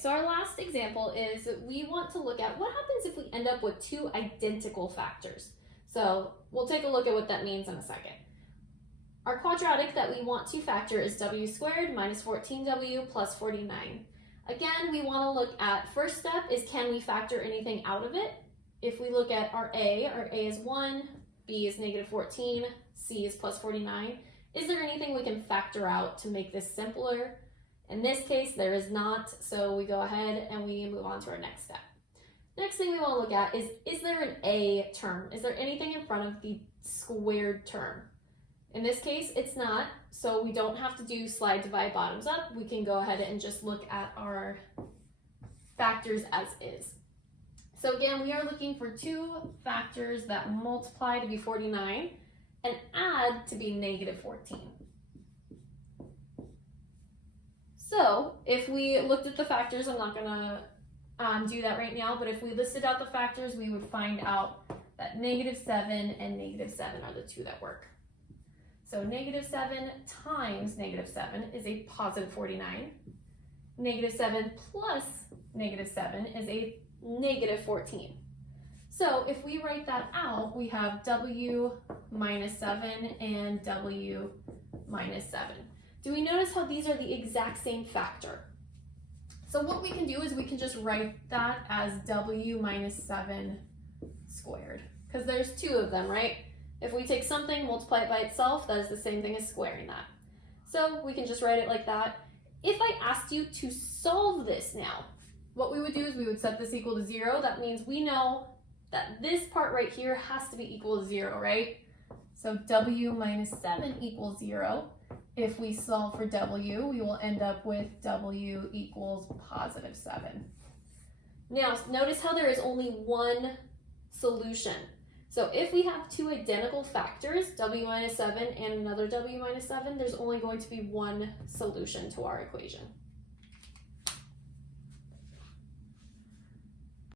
so our last example is we want to look at what happens if we end up with two identical factors. So we'll take a look at what that means in a second. Our quadratic that we want to factor is w squared minus 14w plus 49. Again, we want to look at, first step is, can we factor anything out of it? If we look at our A is 1, B is negative 14, C is plus 49. Is there anything we can factor out to make this simpler? In this case, there is not, so we go ahead and we move on to our next step. Next thing we want to look at is there an A term? Is there anything in front of the squared term? In this case, it's not, so we don't have to do slide divide bottoms up. We can go ahead and just look at our factors as is. So again, we are looking for two factors that multiply to be 49 and add to be negative 14. So if we looked at the factors, I'm not gonna do that right now, but if we listed out the factors, we would find out that negative 7 and negative 7 are the two that work. So negative 7 times negative 7 is a positive 49. Negative 7 plus negative 7 is a negative 14. So if we write that out, we have w minus 7 and w minus 7. Do we notice how these are the exact same factor? So what we can do is we can just write that as w minus 7 squared, because there's two of them, right? If we take something, multiply it by itself, that is the same thing as squaring that. So we can just write it like that. If I asked you to solve this now, what we would do is we would set this equal to 0. That means we know that this part right here has to be equal to 0, right? So w minus 7 equals 0. If we solve for w, we will end up with w equals positive 7. Now, notice how there is only one solution. So if we have two identical factors, w minus 7 and another w minus 7, there's only going to be one solution to our equation.